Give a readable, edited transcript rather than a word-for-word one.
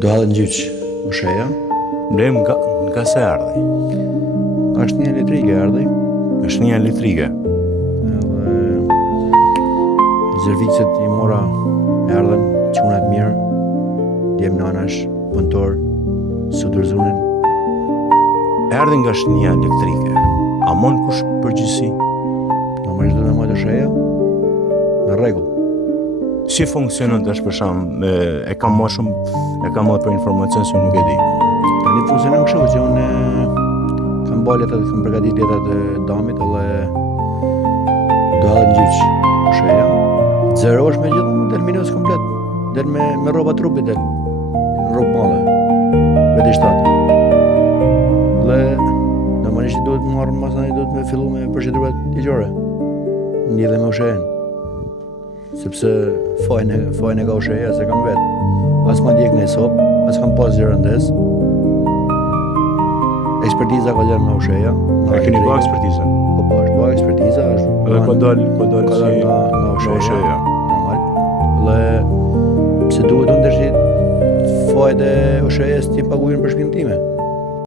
Do hallet gjyq, usheja. Blem nga se ardhi? Është një elektrike ardhi. Është një elektrike. Edhe zërvicet i mora erdhen, çunat mirë. Djem nanash, punëtor, sudërzunin. Erdhi nga shtënia elektrike. A mon kush përgjithësi? Normalisht do të marrë usheja. Në rregull. Si funksionon tash për shemb, e kam më për informacion se nuk e di. Tani funksionon kështu që unë kam bërë letat, kam përgatitur letat e damit edhe do hallet gjyq usheja. Zerosh me gjithë, del minus komplet. Del me rroba trupi del. Rrobë madhe. Veti shtatë. Dhe normalisht duhet marrë masani, duhet me fillu me procedurat ligjore. Lidhe me ushejen. Sepse fajnë e ka usheja, se kam vetë. As ma djek në sop, as kam pas zërëndes. Ekspertiza ka lërë nga usheja. E keni ba ekspertiza? Po, është ba ekspertiza. Edhe ka dalë si nga usheja. Normal. Dhe pse duhet unë dërshit fajt e ushejes ti paguajnë për shpinën time.